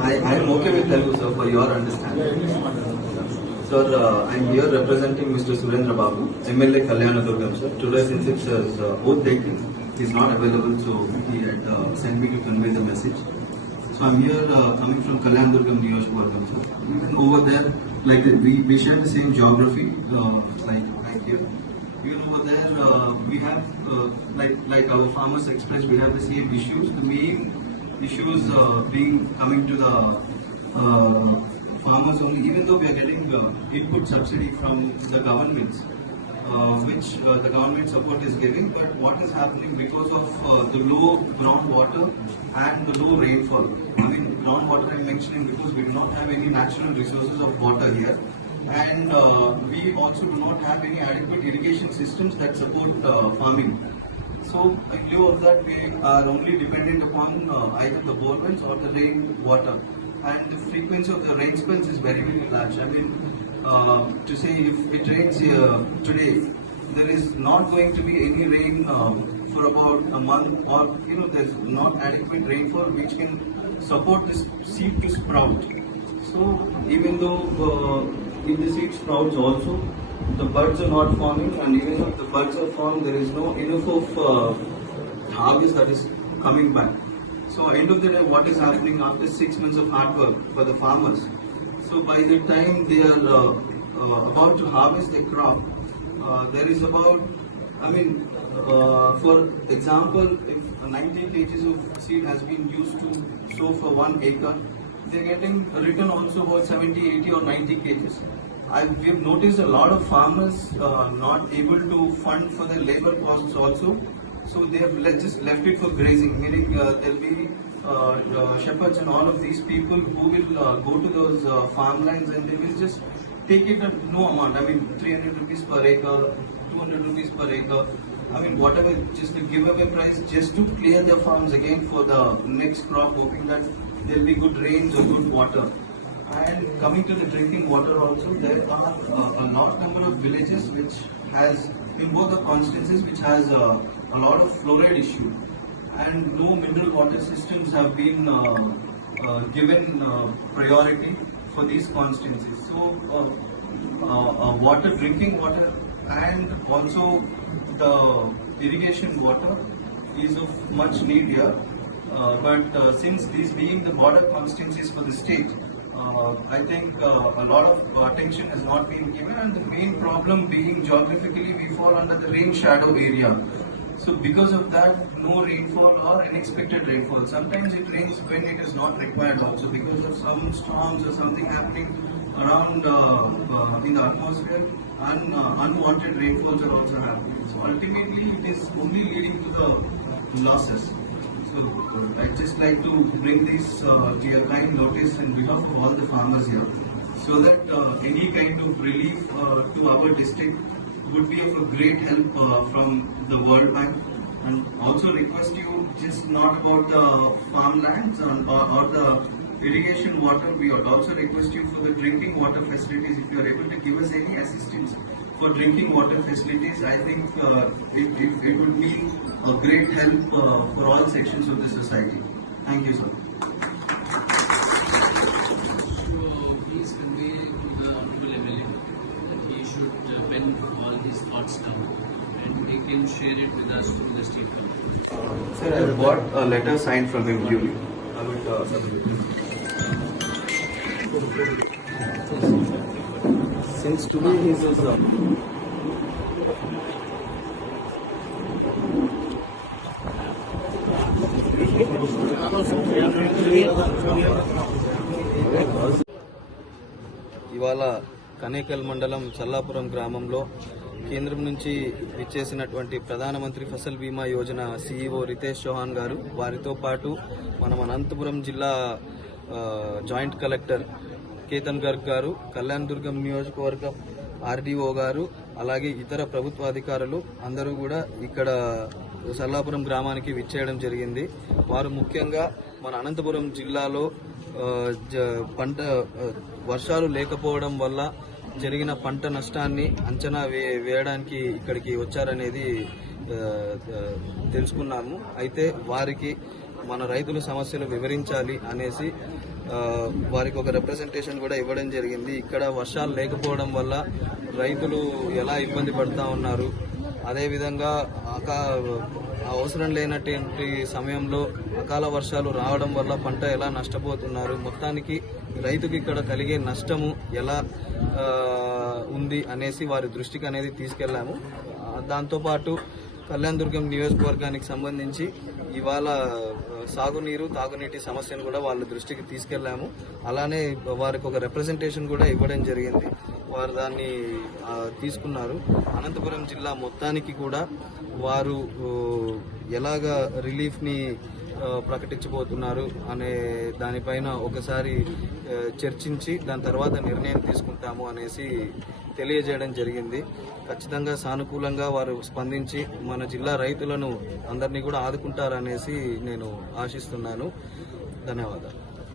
I, I am okay with Telugu, sir, for your understanding. Sir, uh, I am here representing Mr. Surendra Babu, MLA Kalyanadurgam, sir. Today, since it's uh, oath taking, he's not available, so he had uh, sent me to convey the message. So I'm here uh, coming from Kalyanadurgam, Niyojkavargam, sir. And over there, like we, we share the same geography, uh, like, like here. Even over there, uh, we have, uh, like, like our farmers expressed, we have the same issues. The main issues uh, being coming to the uh, farmers only, even though we are getting uh, input subsidy from the governments, uh, which uh, the government support is giving, but what is happening because of uh, the low groundwater and the low rainfall. I mean, groundwater I'm mentioning because we do not have any natural resources of water here. And uh, we also do not have any adequate irrigation systems that support uh, farming. So, in lieu of that, we are only dependent upon uh, either the borewells or the rain water. And the frequency of the rain spells is very, very large. I mean, uh, to say if it rains here today, there is not going to be any rain uh, for about a month, or you know, there's not adequate rainfall which can support this seed to sprout. So, even though uh, in the seed sprouts also, the buds are not forming, and even if the buds are formed, there is no enough of uh, harvest that is coming back. So, end of the day, what is happening after six months of hard work for the farmers? So, by the time they are uh, uh, about to harvest the crop, uh, there is about, I mean, uh, for example, if 90 kgs of seed has been used to sow for one acre, they're getting written also about 70, 80 or 90 kgs. I've, we've noticed a lot of farmers uh, not able to fund for their labor costs also. So they have le- just left it for grazing, meaning uh, there'll be uh, shepherds and all of these people who will uh, go to those uh, farmlands and they will just take it at no amount. I mean, 300 rupees per acre, 200 rupees per acre. I mean, whatever, just the giveaway price, just to clear their farms again for the next crop, hoping that there'll be good rains or good water. And coming to the drinking water also, there are uh, a lot number of villages which has, in both the constituencies, which has uh, a lot of fluoride issue. And no mineral water systems have been uh, uh, given uh, priority for these constituencies. So, uh, uh, uh, water, drinking water, and also the irrigation water is of much need here. Uh, but uh, since these being the border constituencies for the state, uh, I think a lot of attention has not been given, and the main problem being geographically we fall under the rain shadow area. So because of that, no rainfall or unexpected rainfall. Sometimes it rains when it is not required also because of some storms or something happening around uh, uh, in the atmosphere and uh, unwanted rainfalls are also happening. So ultimately it is only leading to the losses. So I'd just like to bring this uh, to your kind notice in behalf of all the farmers here so that uh, any kind of relief uh, to our district would be of a great help uh, from the World Bank and also request you just not about the farmlands and, or, or the irrigation water, we also request you for the drinking water facilities. If you are able to give us any assistance for drinking water facilities, I think uh, it, it, it would be a great help uh, for all sections of the society. Thank you, sir. So please convey to the honorable MLA that he should uh, pen all his thoughts down and he can share it with us to the state government. Sir, I have bought a letter signed from him duly. I would uh, submit it. Since today he is uh, ఇవాళ కనేకల్ మండలం చల్లాపురం గ్రామంలో కేంద్రం నుంచి విచ్చేసినటువంటి ప్రధానమంత్రి ఫసల్ బీమా Yojana CEO Riteish Chauhan గారు. వారితో పాటు మనం అనంతపురం జిల్లా జాయింట్ కలెక్టర్ కేతన్ గర్గ్ గారు కళ్యాణ్ దుర్గం నియోజకవర్గం ఆర్డీఓ గారు అలాగే ఇతర ప్రభుత్వాధికారులు అందరూ కూడా ఇక్కడ సల్లాపురం గ్రామానికి విచ్చేయడం జరిగింది. వారు ముఖ్యంగా మన అనంతపురం జిల్లాలో జ- పంట వర్షాలు లేకపోవడం వల్ల జరిగిన పంట నష్టాన్ని అంచనా వే వేయడానికి ఇక్కడికి వచ్చారనేది తెలుసుకున్నాము. అయితే వారికి మన రైతుల సమస్యలు వివరించాలి అనేసి వారికి ఒక రిప్రజెంటేషన్ కూడా ఇవ్వడం జరిగింది. ఇక్కడ వర్షాలు లేకపోవడం వల్ల రైతులు ఎలా ఇబ్బంది పడుతూ ఉన్నారు? అదేవిధంగా అకా అవసరం లేనటువంటి సమయంలో అకాల వర్షాలు రావడం వల్ల పంట ఎలా నష్టపోతున్నారు? మొత్తానికి రైతుకి ఇక్కడ కలిగే నష్టము ఎలా ఉంది అనేసి వారి దృష్టికి అనేది తీసుకెళ్ళాము దాంతోపాటు కళ్యాణ్ దుర్గం నియోజకవర్గానికి సంబంధించి ఇవాళ సాగునీరు తాగునీటి సమస్యను కూడా వాళ్ళ దృష్టికి తీసుకెళ్ళాము అలానే వారికి ఒక రిప్రజెంటేషన్ కూడా ఇవ్వడం జరిగింది. వారు దాన్ని తీసుకున్నారు. అనంతపురం జిల్లా మొత్తానికి కూడా వారు ఎలాగ రిలీఫ్ని ప్రకటించబోతున్నారు అనే దానిపైన ఒకసారి చర్చించి దాని తర్వాత నిర్ణయం తీసుకుంటాము అనేసి తెలియజేయడం జరిగింది. ఖచ్చితంగా సానుకూలంగా వారు స్పందించి మన జిల్లా రైతులను అందరినీ కూడా ఆదుకుంటారనేసి నేను ఆశిస్తున్నాను. ధన్యవాదాలు.